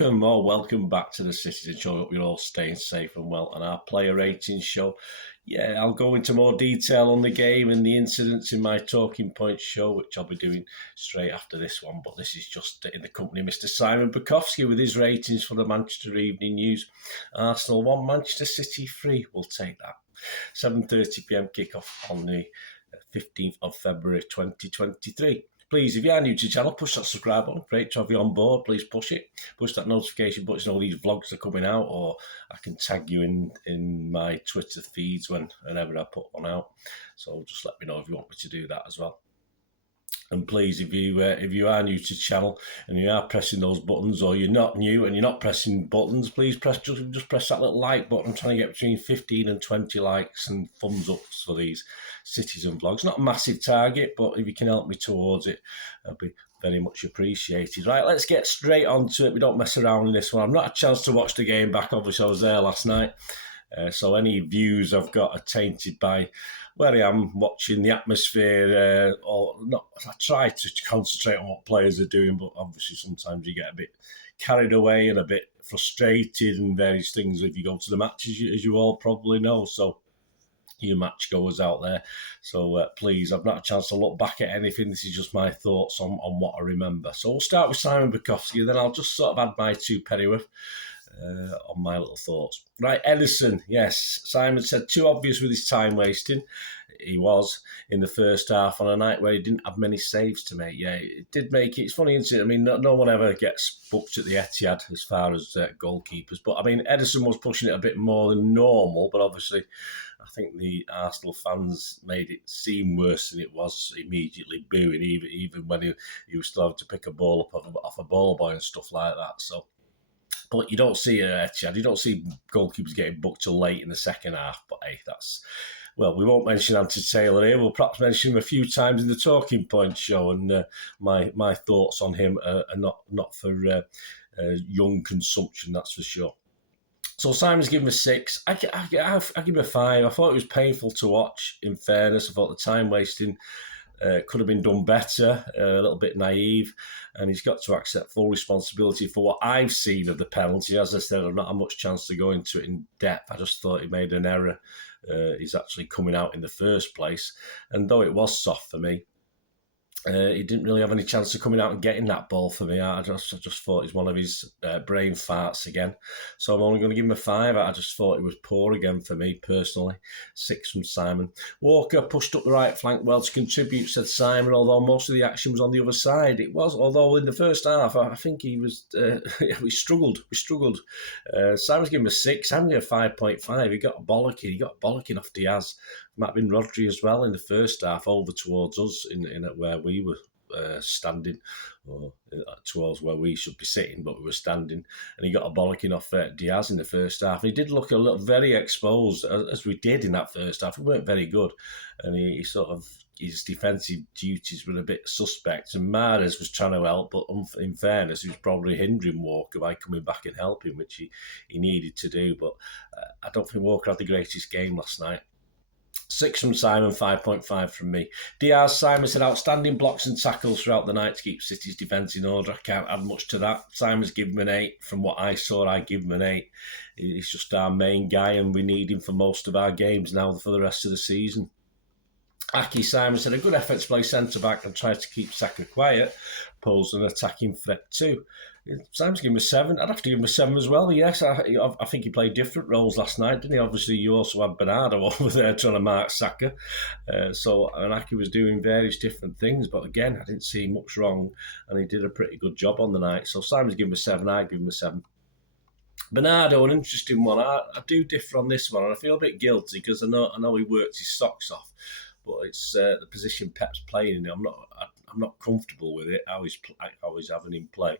welcome back to the Citizen Show. I hope you're all staying safe and well. And our player ratings show, I'll go into more detail on the game and the incidents in my talking points show, which I'll be doing straight after this one. But this is just in the company of Mr. Simon Bajkowski with his ratings for the Manchester Evening News. Arsenal 1, Manchester City 3. We'll take that. 7:30pm kickoff on the 15th of February 2023. Please, if you are new to the channel, push that subscribe button. Great to have you on board. Please push it. Push that notification button so all these vlogs are coming out, or I can tag you in my Twitter feeds whenever I put one out. So just let me know if you want me to do that as well. And please, if you are new to the channel and you are pressing those buttons, or you're not new and you're not pressing buttons, please just press that little like button. I'm trying to get between 15 and 20 likes and thumbs ups for these Citizen vlogs. Not a massive target, but if you can help me towards it, that'd be very much appreciated. Right, let's get straight on to it. We don't mess around in this one. I've not had a chance to watch the game back. Obviously, I was there last night. So any views I've got are tainted by where I am watching, the atmosphere, or not. I try to concentrate on what players are doing, but obviously sometimes you get a bit carried away and a bit frustrated and various things if you go to the matches, as you all probably know. So you match goers out there. So please, I've not had a chance to look back at anything. This is just my thoughts on what I remember. So we'll start with Simon Bajkowski, and then I'll just sort of add my two pennyworth on my little thoughts. Right, Ederson, yes. Simon said too obvious with his time wasting. He was in the first half on a night where he didn't have many saves to make. Yeah, it did make it. It's funny, isn't it? I mean, no one ever gets booked at the Etihad as far as goalkeepers. But, I mean, Ederson was pushing it a bit more than normal. But obviously, I think the Arsenal fans made it seem worse than it was, immediately booing, even when he was still having to pick a ball up off a ball boy and stuff like that. So, but you don't see Etihad. You don't see goalkeepers getting booked till late in the second half. But, hey, that's... Well, we won't mention Anthony Taylor here. We'll perhaps mention him a few times in the Talking Points show, and my thoughts on him are not for young consumption, that's for sure. So Simon's given a 6. I give him a 5. I thought it was painful to watch, in fairness. I thought the time wasting could have been done better, a little bit naive, and he's got to accept full responsibility for what I've seen of the penalty. As I said, I've not had much chance to go into it in depth. I just thought he made an error. He's actually coming out in the first place, and though it was soft for me, he didn't really have any chance of coming out and getting that ball for me. I just thought he's one of his brain farts again. So I'm only going to give him a 5. I just thought it was poor again for me personally. 6 from Simon. Walker pushed up the right flank well to contribute, said Simon, although most of the action was on the other side. It was, although in the first half, I think he was, we struggled. Simon's giving him a 6. I'm giving him a 5.5. He got a bollocking off Diaz. Might have been Rodri as well in the first half, over towards us in where we were standing, or towards where we should be sitting, but we were standing, and he got a bollocking off Diaz in the first half. And he did look a little very exposed, as we did in that first half. We weren't very good, and he sort of, his defensive duties were a bit suspect, and Mahrez was trying to help, but in fairness, he was probably hindering Walker by coming back and helping, which he needed to do. But I don't think Walker had the greatest game last night. 6 from Simon, 5.5 from me. Diaz, Simon said outstanding blocks and tackles throughout the night to keep City's defence in order. I can't add much to that. Simon's given him an 8. From what I saw, I give him an 8. He's just our main guy, and we need him for most of our games now for the rest of the season. Aki, Simon said a good effort to play centre-back and try to keep Saka quiet, posed an attacking threat too. Simon's given him a 7. I'd have to give him a 7 as well. Yes, I think he played different roles last night, didn't he? Obviously, you also had Bernardo over there trying to mark Saka. And Aki was doing various different things. But again, I didn't see much wrong, and he did a pretty good job on the night. So Simon's given him a 7. I give him a 7. Bernardo, an interesting one. I do differ on this one, and I feel a bit guilty because I know he worked his socks off. But it's the position Pep's playing in. I'm not comfortable with it, how he's having him play.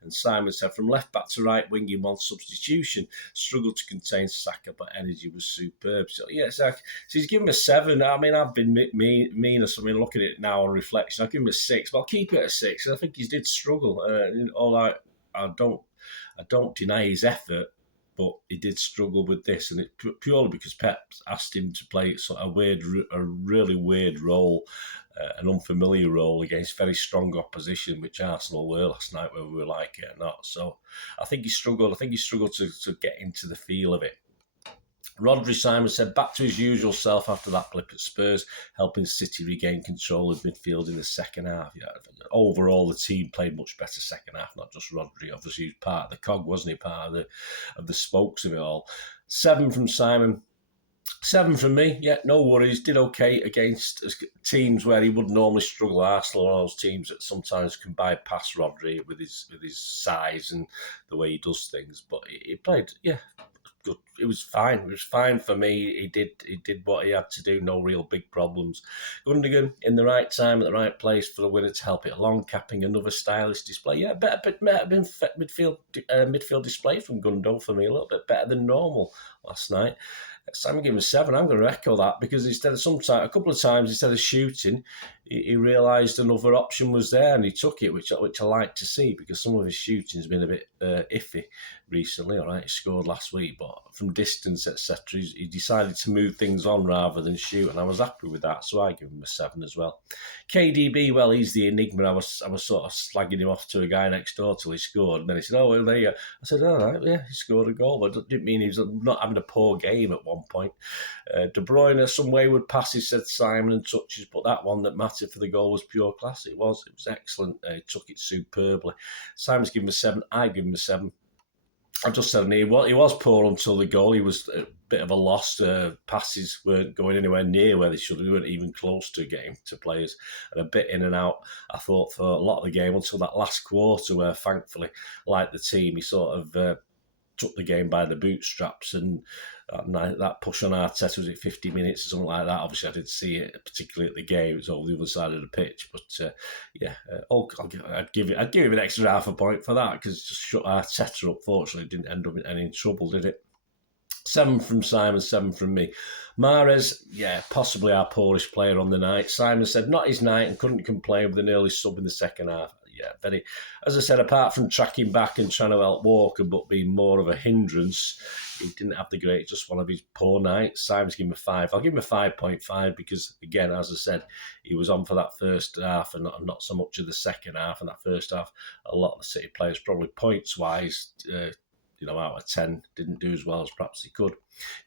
And Simon said, from left back to right wing in one substitution, struggled to contain Saka, but energy was superb. So, yeah, so he's given him a 7. I mean, I've been meaner, so I mean, look at it now on reflection. I'll give him a 6, but I'll keep it at 6. I think he did struggle. I don't deny his effort, but he did struggle with this, and it purely because Pep asked him to play sort of a really weird role, an unfamiliar role against very strong opposition, which Arsenal were last night, whether we like it or not. So I think he struggled. I think he struggled to get into the feel of it. Rodri Simon said back to his usual self after that blip at Spurs, helping City regain control of midfield in the second half. Yeah, overall, the team played much better second half, not just Rodri. Obviously, he was part of the cog, wasn't he? Part of the spokes of it all. 7 from Simon. 7 from me. Yeah, no worries. Did okay against teams where he would normally struggle. Arsenal are those teams that sometimes can bypass Rodri with his size and the way he does things. But he played, yeah, good. It was fine. It was fine for me. He did what he had to do. No real big problems. Gundogan in the right time at the right place for the winner to help it along, capping another stylish display. Yeah, better midfield display from Gundo for me. A little bit better than normal last night. Simon gave him a 7. I'm going to echo that because a couple of times instead of shooting, he realised another option was there and he took it, which I like to see because some of his shooting's been a bit iffy recently. All right, he scored last week, but from distance, etc., he decided to move things on rather than shoot, and I was happy with that, so I give him a 7 as well. KDB, well, he's the enigma. I was sort of slagging him off to a guy next door till he scored, and then he said, "Oh, well, there you go." I said, "All right, yeah, he scored a goal," but it didn't mean he was not having a poor game at one point. De Bruyne, some wayward passes, said Simon, and touches, but that one that mattered for the goal was pure class. It was excellent. He took it superbly. Simon's given him a 7. I give him a 7. I just said he was poor until the goal. He was a bit of a loss. Passes weren't going anywhere near where they should. We weren't even close to getting to players. And a bit in and out, I thought, for a lot of the game until that last quarter where, thankfully, like the team, he sort of took the game by the bootstraps, and that push on Arteta, was it 50 minutes or something like that? Obviously, I didn't see it particularly at the game. It was over the other side of the pitch, but I'd give him an extra half a point for that because it just shut Arteta up. Fortunately, it didn't end up in any trouble, did it? 7 from Simon, 7 from me. Mahrez, yeah, possibly our poorest player on the night. Simon said not his night and couldn't complain with an early sub in the second half. Yeah, very. As I said, apart from tracking back and trying to help Walker, but being more of a hindrance, he didn't have the great. Just one of his poor nights. Simon's given him a 5. I'll give him a 5.5 because, again, as I said, he was on for that first half and not so much of the second half. And that first half, a lot of the City players, probably points wise, out of 10, didn't do as well as perhaps he could.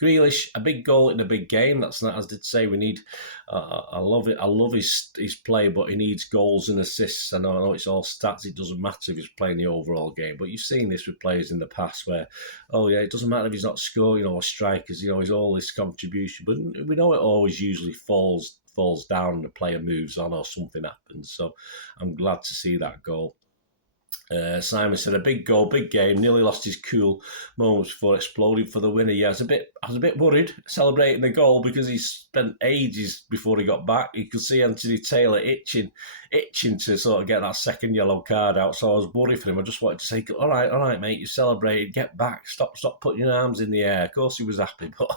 Grealish, a big goal in a big game. That's not, as I did say, we need. I love it. I love his play, but he needs goals and assists. I know it's all stats. It doesn't matter if he's playing the overall game. But you've seen this with players in the past where, it doesn't matter if he's not scoring or strikers. He's all this contribution, but we know it always usually falls down and the player moves on or something happens. So I'm glad to see that goal. Simon said a big goal, big game, nearly lost his cool moments before exploding for the winner. Yeah, I was a bit worried celebrating the goal because he spent ages before he got back. You could see Anthony Taylor itching to sort of get that second yellow card out. So I was worried for him. I just wanted to say, all right, mate, you celebrated, get back, stop putting your arms in the air. Of course he was happy, but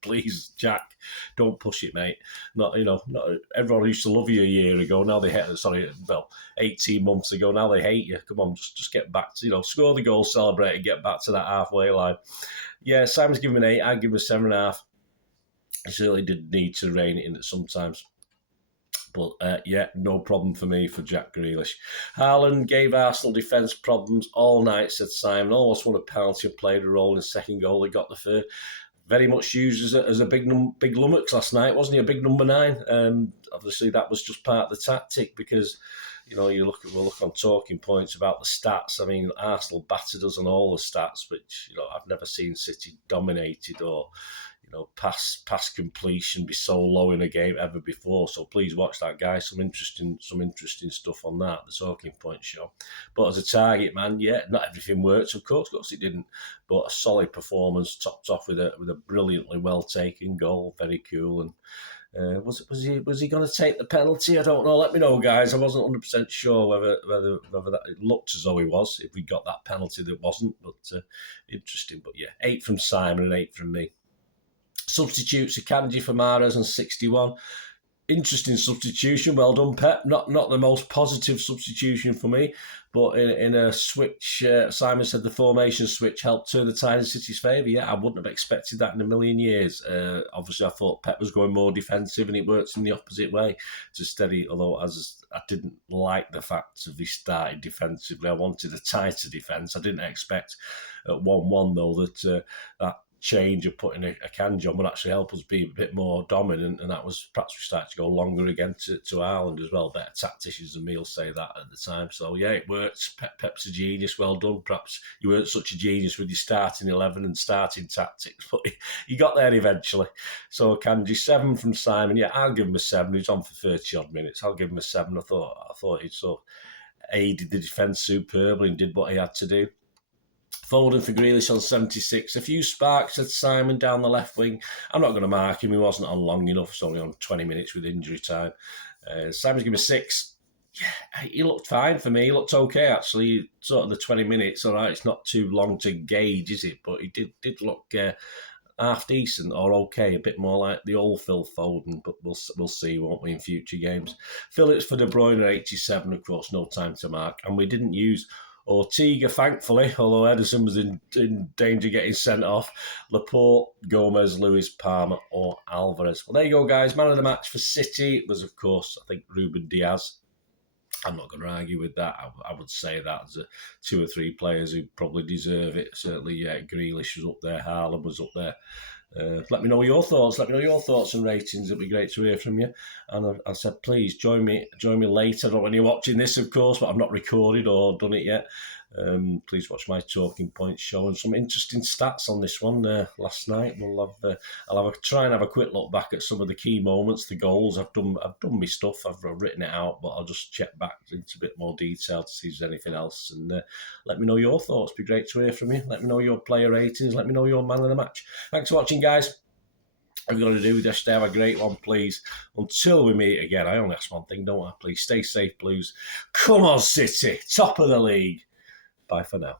please, Jack, don't push it, mate. Not everyone used to love you a year ago. Now they hate. 18 months ago. Now they hate you. Come on, just get back to score the goal, celebrate, and get back to that halfway line. Yeah, Simon's given him an 8. I'd give him a 7.5. He certainly did need to rein it in sometimes. But, no problem for me for Jack Grealish. Haaland gave Arsenal defence problems all night, said Simon. Almost won a penalty and played a role in the second goal. He got the third. Very much used as a big lummox last night, wasn't he? A big number 9. Obviously, that was just part of the tactic because, we'll look on talking points about the stats. I mean, Arsenal battered us on all the stats, which, I've never seen City dominated or, pass completion be so low in a game ever before. So please watch that, guys. Some interesting stuff on that, the talking point show. But as a target man, not everything works. Of course it didn't. But a solid performance, topped off with a brilliantly well taken goal. Very cool. And was he going to take the penalty? I don't know. Let me know, guys. I wasn't 100% sure whether that it looked as though he was. If we got that penalty, that wasn't. But interesting. But 8 from Simon and 8 from me. Substitutes, Akanji for Mahrez and 61. interesting substitution. Well done, Pep. Not the most positive substitution for me, but in a switch, Simon said the formation switch helped turn the tide in City's favour. Yeah, I wouldn't have expected that in a million years. Obviously, I thought Pep was going more defensive, and it works in the opposite way to steady. Although, as I didn't like the fact that he started defensively, I wanted a tighter defence. I didn't expect at 1-1 though that change of putting a Kanji on would actually help us be a bit more dominant, and that was perhaps we started to go longer again to Ireland as well. Better tacticians than me will say that at the time. So yeah, it works. Pep's a genius. Well done. Perhaps you weren't such a genius with your starting 11 and starting tactics, but you got there eventually. So Kanji 7 from Simon. Yeah, I'll give him a 7. He's on for 30 odd minutes. I'll give him a 7. I thought he sort of aided the defence superbly and did what he had to do. Foden for Grealish on 76. A few sparks, said Simon, down the left wing. I'm not going to mark him. He wasn't on long enough. It's only on 20 minutes with injury time. Simon's giving me 6. Yeah, he looked fine for me. He looked okay, actually. Sort of the 20 minutes, all right. It's not too long to gauge, is it? But he did look half decent or okay. A bit more like the old Phil Foden. But we'll see, won't we, in future games. Phillips for De Bruyne, 87. Of course, no time to mark. And we didn't use Ortega, thankfully, although Ederson was in danger of getting sent off. Laporte, Gomez, Lewis, Palmer or Alvarez. Well, there you go, guys. Man of the match for City was, of course, I think, Ruben Diaz. I'm not going to argue with that. I would say that as 2 or 3 players who probably deserve it. Certainly, Grealish was up there. Haaland was up there. Let me know your thoughts. Let me know your thoughts and ratings. It'd be great to hear from you. And I said, please join me later. I don't know when you're watching this, of course, but I've not recorded or done it yet. Please watch my talking points show and some interesting stats on this one last night. I'll try and have a quick look back at some of the key moments, the goals. I've done my stuff. I've written it out, but I'll just check back into a bit more detail to see if there's anything else. And let me know your thoughts. It'd be great to hear from you. Let me know your player ratings. Let me know your man of the match. Thanks for watching, guys. I've got to do just have a great one, please. Until we meet again, I only ask one thing, don't I? Please stay safe, Blues. Come on, City, top of the league. Bye for now.